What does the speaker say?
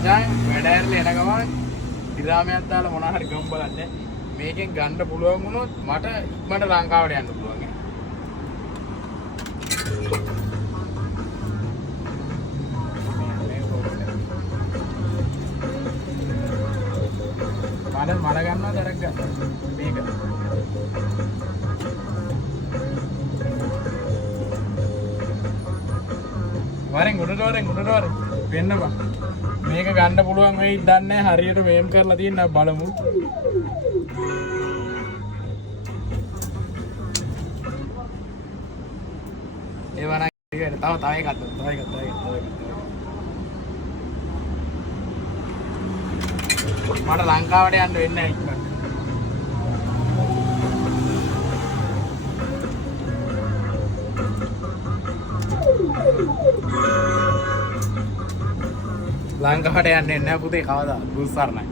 මචං වැඩ ඇරලා එන ගමන් ඉරාමයක් දාලා මොනවා හරි ගමු බලන්න. මේකෙන් ගන්න පුළුවන් වුණොත් මට ඉක්මනට ලංකාවට යන්න පුළුවන්. මල ගන්නවා දරක් ගන්න. මේක. වරෙන් උඩට වෙන්න බා. මේක ගන්න පුළුවන් වෙයිද දන්නේ නැහැ. හරියට මේම් කරලා තියෙනවා බලමු. ඒ වරන් තව එකක්. මට ලංකාවට යන්න වෙන්නේ නැහැ ඉක්මනට. ලංකාවට යන්නේ නැහැ පුතේ කවදා දුස්සරණයි.